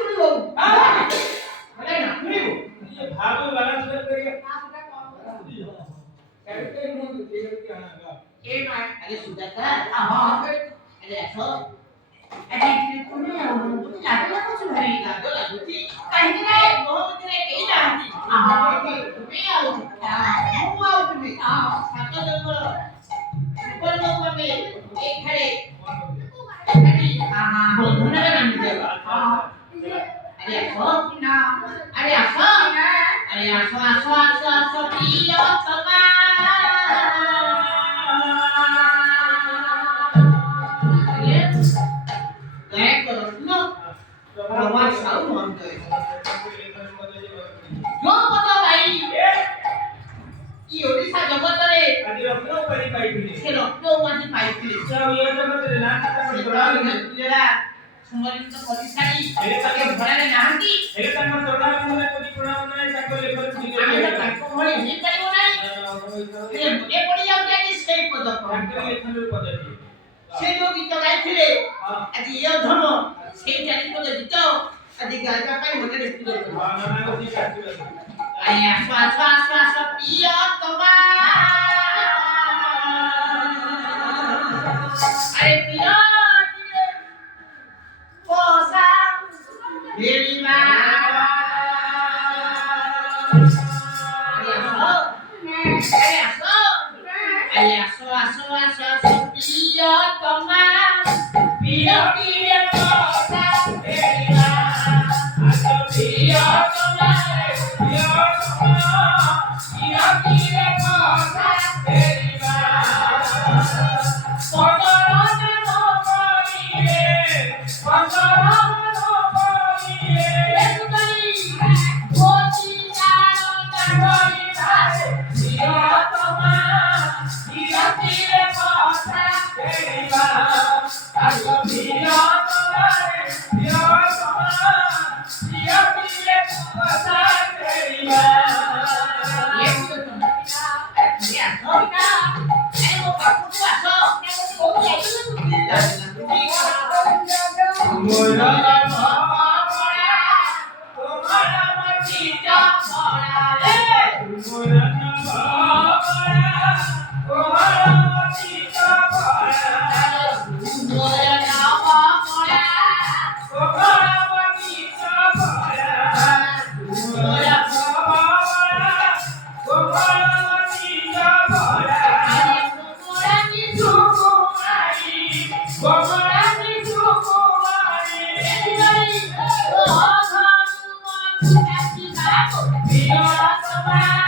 नाचुरी हो अरे नाचुरी हो ये भागो वाला सुन करिए कैसे मुंह दिखे क्या ना ए ना अरे सुजाता हां अरे असो अरे तुम्ही तुम्ही लागला कसं घरी लागला काही नाही बहुत रे काही नाही तुम्ही आऊ मग आऊ तुम्ही सातो जन्म ऊपर लोक में एक खड़े बोलना ना अरे असो ना अरे असो पियो तमा Gaya kalau प्रवास आऊ म्हणतोय यो पता भाई की ओडिसा जगत रे आधी रत्नो करी पाहिजे से रत्नो मध्ये पाहिजे चव ये जगत रे ना थोडा तुझ्या सुमरिंच परिसारी हे भरायला नाहती हे त्यांना तोडा म्हणून कोणी कोणा नाही टाकले पण आम्ही तर काको म्हणे हे करू नाही हे मुले पडी जाऊ त्याची स्टेप पद्धत टाकले थंड पद्धती से जो गीत गायଥିଲେ ଆଜି ଏ ଧର୍ମ ସେଇ ଚାଲି ପଦେ ଗୀତ ଆଜି ଗାଇବା ପାଇଁ ମତେ ଦେଖିଲେ ଆଜ୍ଞା ଶ୍ୱାସ ପ୍ରିୟ ତମା ଆରେ ପ୍ରିୟ ପୋଷା ହେରିମା प्रिय तमा प्रिय प्रिय पसा हेरिमा प्रिय तमा प्रिय पसा हेरिमा पतरन नो परिए सुतरी कोची जानो नगरी भासे प्रिय तमा प्रिय प्रिय पसा हेरिमा Bye.